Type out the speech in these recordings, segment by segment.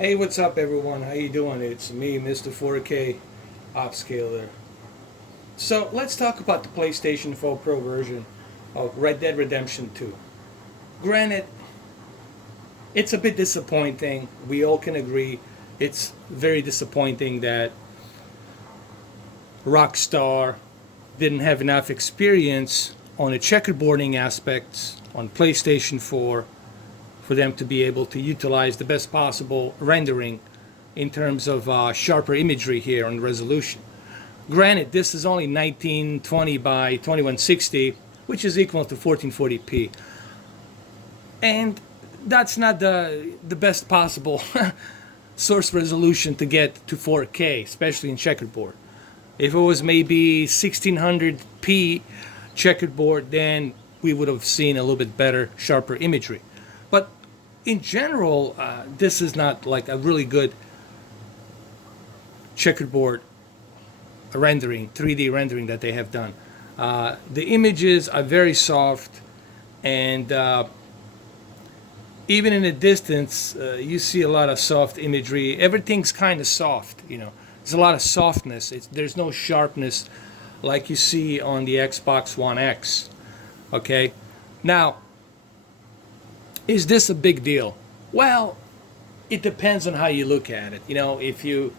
Hey, what's up, everyone? How you doing? It's me, Mr. 4K Upscaler. So let's talk about the PlayStation 4 Pro version of Red Dead Redemption 2. Granted, it's a bit disappointing. We all can agree it's very disappointing that Rockstar didn't have enough experience on the checkerboarding aspects on PlayStation 4 for them to be able to utilize the best possible rendering in terms of sharper imagery here on resolution. Granted, this is only 1920 by 2160, which is equal to 1440p. And that's not the best possible source resolution to get to 4K, especially in checkerboard. If it was maybe 1600p checkerboard, then we would have seen a little bit better, sharper imagery. But in general, this is not like a really good checkerboard rendering, 3D rendering that they have done. The images are very soft, and even in the distance, you see a lot of soft imagery. Everything's kind of soft, you know. There's a lot of softness. There's no sharpness like you see on the Xbox One X. Okay, now, is this a big deal? Well, it depends on how you look at it. You know, if you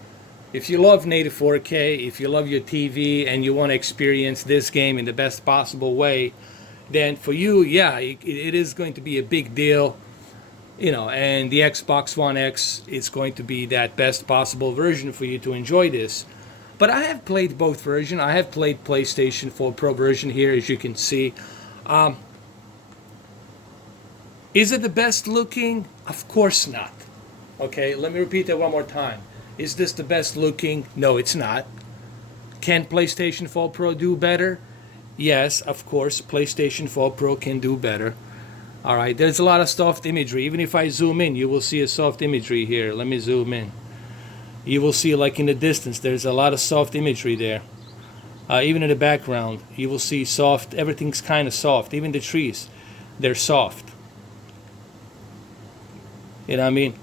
love native 4K, if you love your TV and you want to experience this game in the best possible way, then for you, yeah, it is going to be a big deal. You know, and the Xbox One X is going to be that best possible version for you to enjoy this. But I have played both versions. I have played PlayStation 4 Pro version here, as you can see. Is it the best looking? Of course not. Okay, let me repeat that one more time. Is this the best looking? No, it's not. Can PlayStation 4 Pro do better? Yes, of course, PlayStation 4 Pro can do better. All right, there's a lot of soft imagery. Even if I zoom in, you will see a soft imagery here. Let me zoom in. You will see, like in the distance, there's a lot of soft imagery there. Even in the background, you will see soft, everything's kind of soft. Even the trees, they're soft. You know what I mean?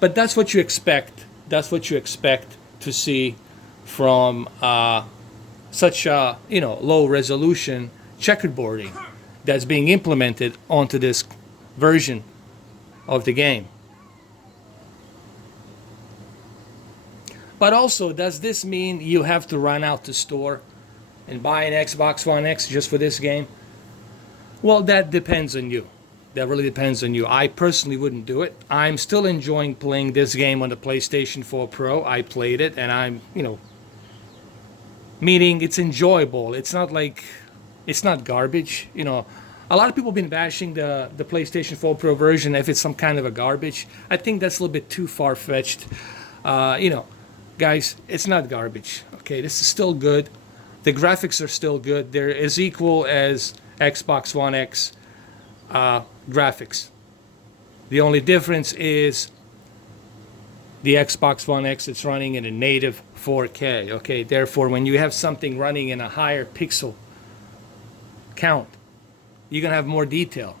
But that's what you expect. That's what you expect to see from such a low resolution checkerboarding that's being implemented onto this version of the game. But also, does this mean you have to run out the store and buy an Xbox One X just for this game? Well, that depends on you. That really depends on you. I personally wouldn't do it. I'm still enjoying playing this game on the PlayStation 4 Pro. I played it, and I'm, meaning it's enjoyable. It's not like, it's not garbage. You know, a lot of people have been bashing the PlayStation 4 Pro version if it's some kind of a garbage. I think that's a little bit too far-fetched. Guys, it's not garbage. Okay, this is still good. The graphics are still good. They're as equal as Xbox One X graphics. The only difference is the Xbox One X, it's running in a native 4K. Okay, therefore, when you have something running in a higher pixel count, you're gonna have more detail.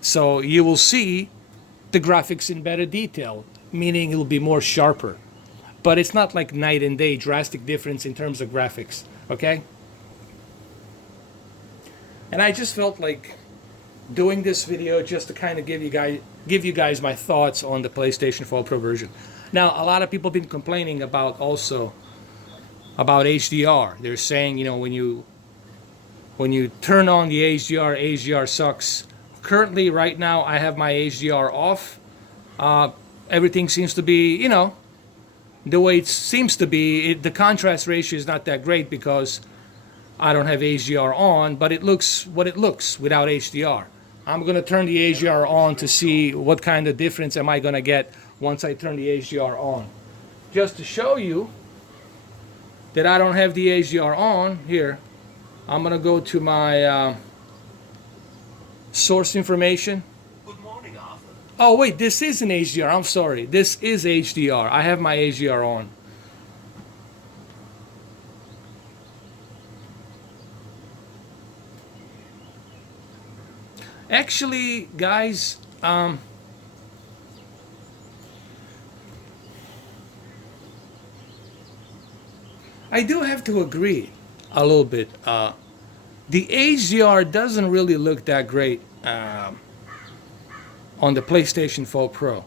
So you will see the graphics in better detail, meaning it'll be more sharper. But it's not like night and day drastic difference in terms of graphics. Okay? And I just felt like doing this video just to kind of give you guys my thoughts on the PlayStation 4 Pro version. Now, a lot of people have been complaining about HDR. They're saying, when you turn on the HDR sucks. Currently, right now, I have my HDR off. Everything seems to be, the way it seems to be. The contrast ratio is not that great because I don't have HDR on, but it looks what it looks without HDR. I'm going to turn the HDR on to see what kind of difference am I going to get once I turn the HDR on. Just to show you that I don't have the HDR on, here, I'm going to go to my source information. Good morning, Arthur. Oh, wait, this is an HDR. I'm sorry. This is HDR. I have my HDR on. Actually, guys, I do have to agree a little bit. The HDR doesn't really look that great on the PlayStation 4 Pro.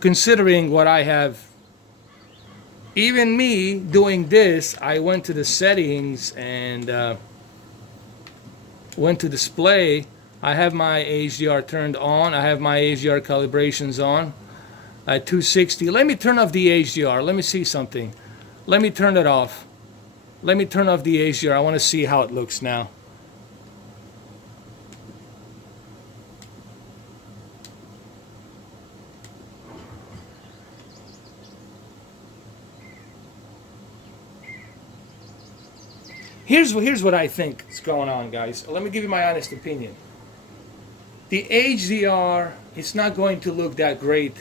Considering what I have, even me doing this, I went to the settings and went to display. I have my HDR turned on. I have my HDR calibrations on at 260. Let me turn off the HDR. Let me see something. Let me turn it off. Let me turn off the HDR. I want to see how it looks now. Here's what I think is going on, guys. Let me give you my honest opinion. The HDR, it's not going to look that great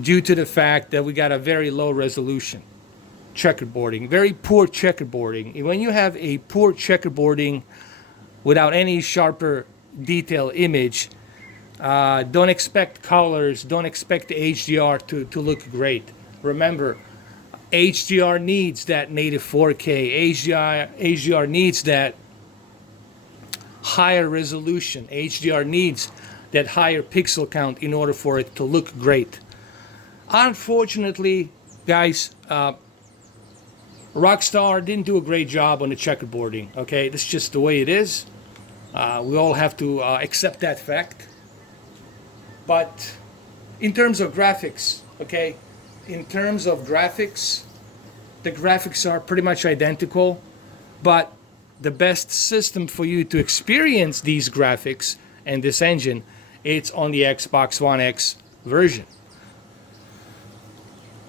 due to the fact that we got a very low resolution checkerboarding, very poor checkerboarding. And when you have a poor checkerboarding without any sharper detail image, don't expect colors, don't expect the HDR to look great. Remember, HDR needs that native 4K. HDR needs that higher resolution. HDR needs that higher pixel count in order for it to look great. Unfortunately, guys, Rockstar didn't do a great job on the checkerboarding. Okay, that's just the way it is. We all have to accept that fact. But in terms of graphics, okay, in terms of graphics, the graphics are pretty much identical, but the best system for you to experience these graphics and this engine, it's on the Xbox One X version.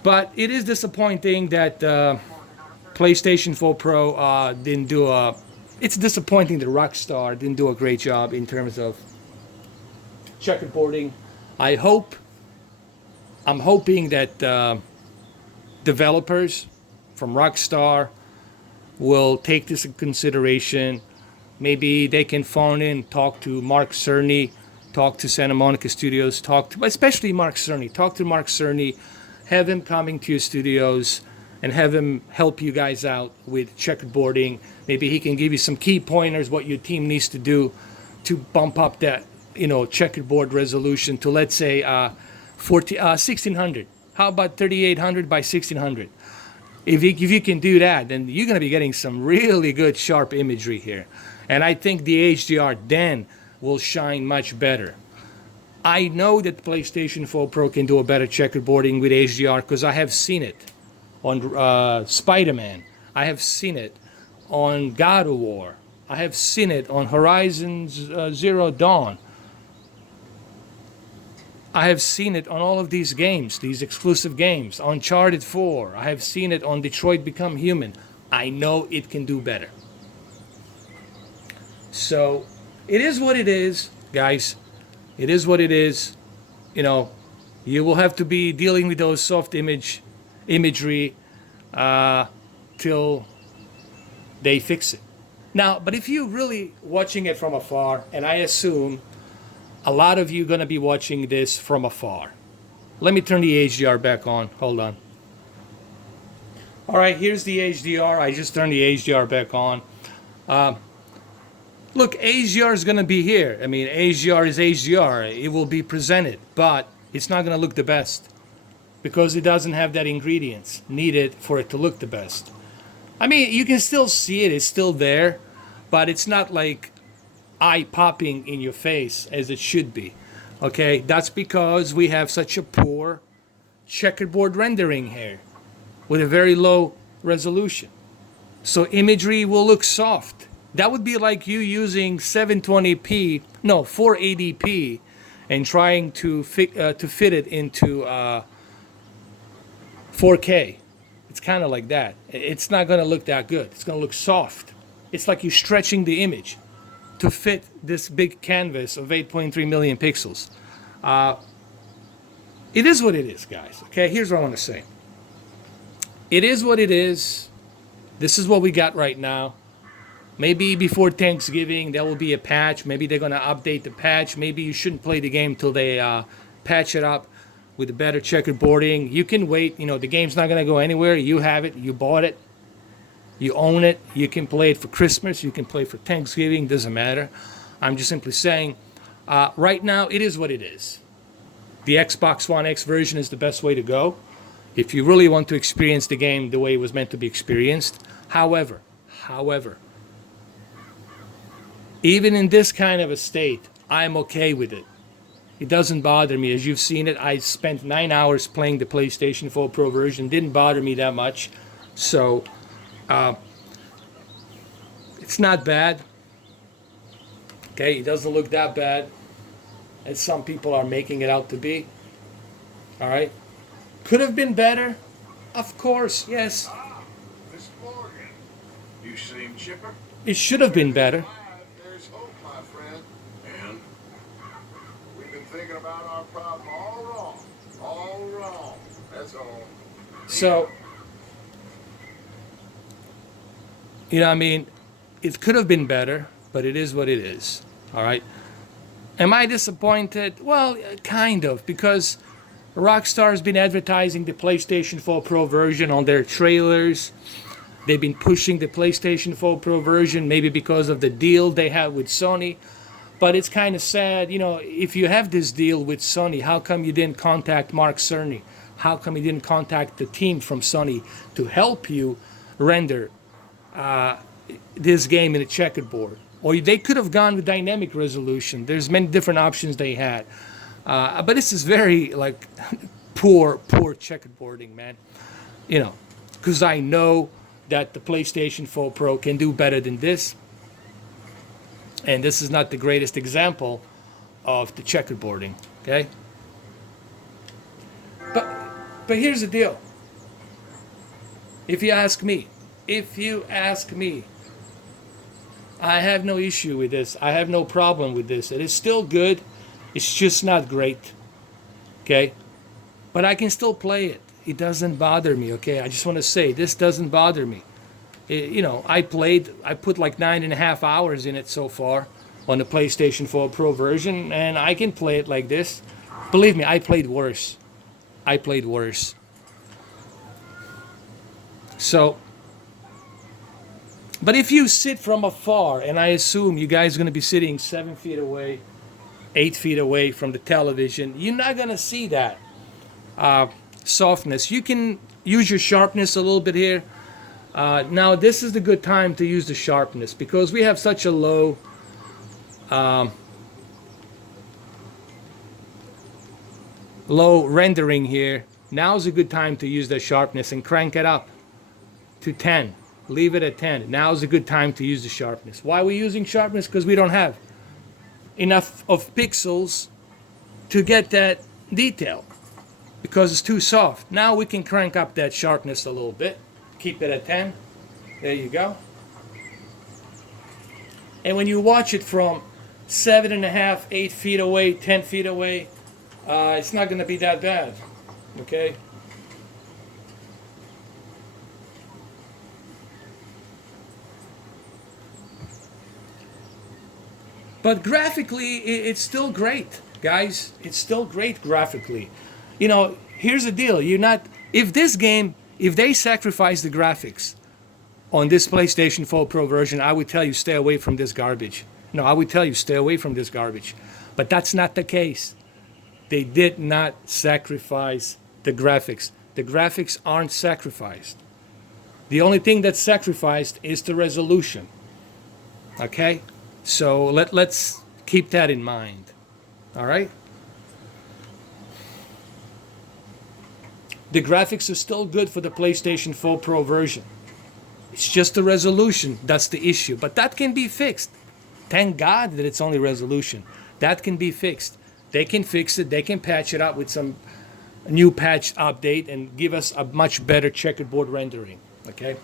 But it is disappointing that PlayStation 4 Pro didn't do a... It's disappointing that Rockstar didn't do a great job in terms of checkerboarding. I'm hoping that developers from Rockstar will take this in consideration. Maybe they can phone in, talk to Mark Cerny, talk to Santa Monica Studios, especially Mark Cerny. Talk to Mark Cerny, have him coming to your studios, and have him help you guys out with checkerboarding. Maybe he can give you some key pointers what your team needs to do to bump up that, checkerboard resolution to, let's say, 1600. How about 3800 by 1600? If you can do that, then you're going to be getting some really good sharp imagery here. And I think the HDR then will shine much better. I know that PlayStation 4 Pro can do a better checkerboarding with HDR because I have seen it on Spider-Man. I have seen it on God of War. I have seen it on Horizon Zero Dawn. I have seen it on all of these games, these exclusive games. Uncharted 4. I have seen it on Detroit Become Human. I know it can do better. So, it is what it is, guys. It is what it is. You will have to be dealing with those soft imagery till they fix it. Now, but if you're really watching it from afar, and I assume a lot of you are going to be watching this from afar. Let me turn the HDR back on. Hold on. All right, here's the HDR. I just turned the HDR back on. Look, HDR is going to be here. I mean, HDR is HDR. It will be presented, but it's not going to look the best because it doesn't have that ingredients needed for it to look the best. I mean, you can still see it. It's still there, but it's not like eye-popping in your face as it should be. Okay, that's because we have such a poor checkerboard rendering here with a very low resolution. So imagery will look soft. That would be like you using 720p, no, 480p, and trying to fit it into 4K. It's kind of like that. It's not going to look that good. It's going to look soft. It's like you're stretching the image to fit this big canvas of 8.3 million pixels. It is what it is, guys. Okay, here's what I want to say. It is what it is. This is what we got right now. Maybe before Thanksgiving there will be a patch. Maybe they're going to update the patch. Maybe you shouldn't play the game till they patch it up with a better checkerboarding. You can wait. The game's not going to go anywhere. You have it. You bought it. You own it. You can play it for Christmas. You can play it for Thanksgiving. Doesn't matter. I'm just simply saying, right now, it is what it is. The Xbox One X version is the best way to go if you really want to experience the game the way it was meant to be experienced. However, even in this kind of a state, I'm okay with it. It doesn't bother me. As you've seen it, I spent 9 hours playing the PlayStation 4 Pro version. Didn't bother me that much. So, it's not bad. Okay, it doesn't look that bad as some people are making it out to be. All right. Could have been better. Of course, yes. Miss Morgan, you seem chipper. It should have been better. There's hope, my friend. And we've been thinking about our problem all wrong. All wrong. That's all. So, you know, I mean, it could have been better, but it is what it is. All right. Am I disappointed? Well, kind of, because Rockstar's been advertising the PlayStation 4 Pro version on their trailers. They've been pushing the PlayStation 4 Pro version, maybe because of the deal they have with Sony. But it's kind of sad, you know, if you have this deal with Sony, how come you didn't contact Mark Cerny? How come you didn't contact the team from Sony to help you render this game in a checkerboard? Or they could have gone with dynamic resolution. There's many different options they had. But this is very, like, poor checkerboarding, man. You know, because I know that the PlayStation 4 Pro can do better than this. And this is not the greatest example of the checkerboarding, okay? But here's the deal. If you ask me, I have no issue with this. I have no problem with this. It is still good. It's just not great, okay? But I can still play it. It doesn't bother me, okay? I just want to say, this doesn't bother me. You know, I put like 9.5 hours in it so far on the PlayStation 4 Pro version, and I can play it like this. Believe me, I played worse. So, but if you sit from afar, and I assume you guys are going to be sitting 7 feet away, 8 feet away from the television, you're not going to see that softness. You can use your sharpness a little bit here. Now, this is the good time to use the sharpness because we have such a low rendering here. Now is a good time to use the sharpness and crank it up to 10. Leave it at 10. Now is a good time to use the sharpness. Why are we using sharpness? Because we don't have enough of pixels to get that detail because it's too soft. Now we can crank up that sharpness a little bit. Keep it at 10. There you go. And when you watch it from 7.5, 8 feet away, 10 feet away, it's not going to be that bad. Okay? But graphically, it's still great, guys. It's still great graphically. You know, here's the deal. If they sacrifice the graphics on this PlayStation 4 Pro version, I would tell you stay away from this garbage. No, I would tell you stay away from this garbage. But that's not the case. They did not sacrifice the graphics. The graphics aren't sacrificed. The only thing that's sacrificed is the resolution. Okay? So let's keep that in mind. All right? The graphics are still good for the PlayStation 4 Pro version. It's just the resolution that's the issue. But that can be fixed. Thank God that it's only resolution. That can be fixed. They can fix it. They can patch it up with some new patch update and give us a much better checkerboard rendering. Okay?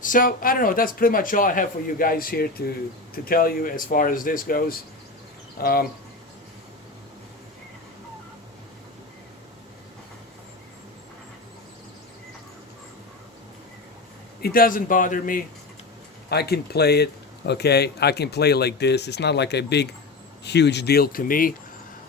So, I don't know, that's pretty much all I have for you guys here to tell you as far as this goes. It doesn't bother me. I can play it. Okay, I can play like this. It's not like a big, huge deal to me,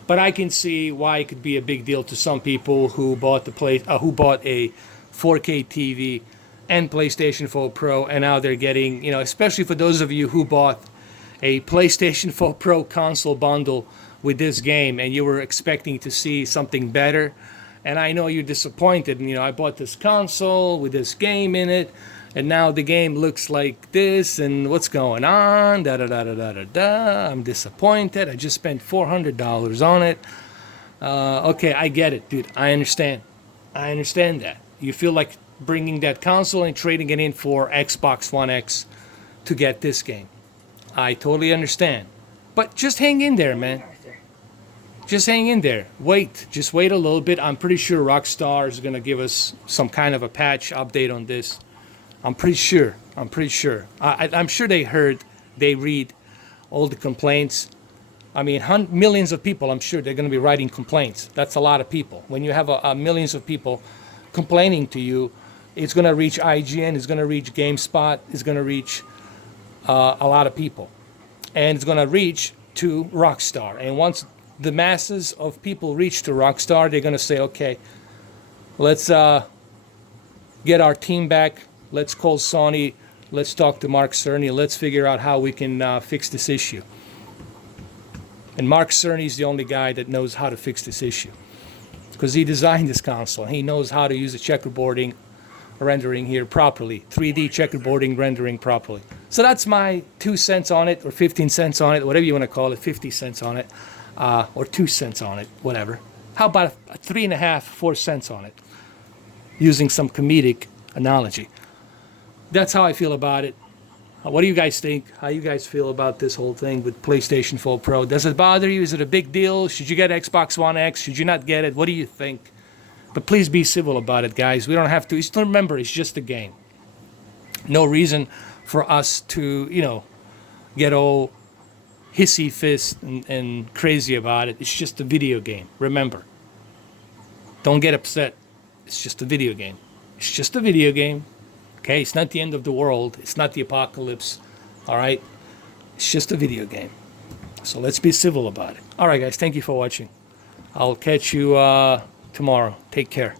but I can see why it could be a big deal to some people who bought who bought a 4K TV and PlayStation 4 Pro, and now they're getting, especially for those of you who bought a PlayStation 4 Pro console bundle with this game, and you were expecting to see something better. And I know you're disappointed. And, I bought this console with this game in it, and now the game looks like this, and what's going on? Da da da da da da da. I'm disappointed. I just spent $400 on it. Okay, I get it, dude. I understand. I understand that. You feel like bringing that console and trading it in for Xbox One X to get this game. I totally understand. But just hang in there, man. Just hang in there. Just wait a little bit. I'm pretty sure Rockstar is going to give us some kind of a patch update on this. I'm pretty sure. I'm sure they read all the complaints. I mean, millions of people, I'm sure they're going to be writing complaints. That's a lot of people. When you have millions of people complaining to you, it's going to reach IGN, it's going to reach GameSpot, it's going to reach a lot of people. And it's going to reach to Rockstar. And once the masses of people reach to Rockstar, they're going to say, okay, let's get our team back. Let's call Sony. Let's talk to Mark Cerny. Let's figure out how we can fix this issue. And Mark Cerny is the only guy that knows how to fix this issue, because he designed this console. He knows how to use the checkerboarding rendering here properly, 3D checkerboarding rendering properly. So that's my 2 cents on it, or 15 cents on it, whatever you want to call it, 50 cents on it. Or 2 cents on it, whatever. How about a 3.5, 4 cents on it, using some comedic analogy? That's how I feel about it. What do you guys think? How you guys feel about this whole thing with PlayStation 4 Pro? Does it bother you? Is it a big deal? Should you get Xbox One X? Should you not get it? What do you think? But please be civil about it, guys. We don't have to. Just remember, it's just a game. No reason for us to, get all hissy fist and crazy about it. It's just a video game. Remember. Don't get upset. It's just a video game. It's just a video game. Okay? It's not the end of the world. It's not the apocalypse. All right? It's just a video game. So let's be civil about it. All right, guys. Thank you for watching. I'll catch you tomorrow. Take care.